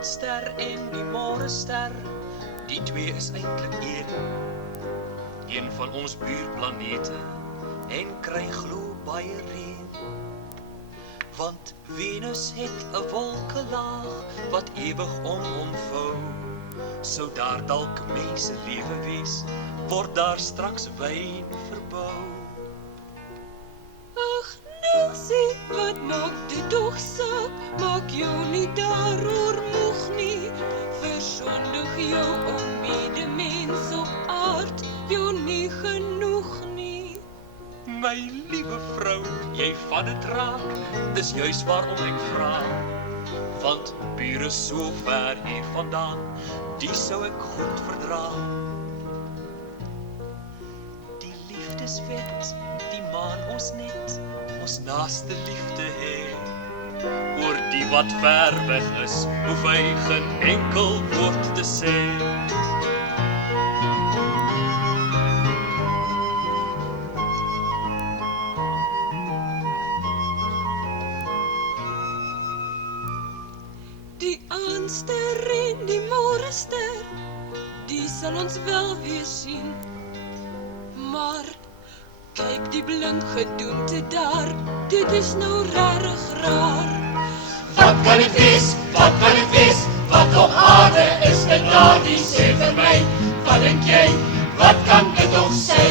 aandster en die morgenster, die twee is eintlik een van ons buurplanete, en kry glo baie reën. Want Venus het 'n wolkelaag wat ewig om hom vou. Sou daar dalk mense lewe wees, word daar straks wyn verbou. Ag, Nelsie, wat maak dit tog saak? Maak jou nie daaroor moeg nie. Versondig jou om medemens op aard, jou nie genoeg nie. My liewe vrou, jy van het raak, dis juis waarom ek vra. Want bure so ver hier vandaan, die sou ek goed verdra. Die liefdeswet, die maan ons net, ons naaste liefde hê. Oor die wat ver weg is, hoef hy geen enkel woord te sê. Die aandster en die morgenster, die sal ons wel weer sien. Maar kyk die blind gedoente daar, dit is nou rarig raar. Wat kan het wees, wat kan het wees, wat op aarde is dit daar, die sê vir my, wat denk jy, wat kan dit toch sê?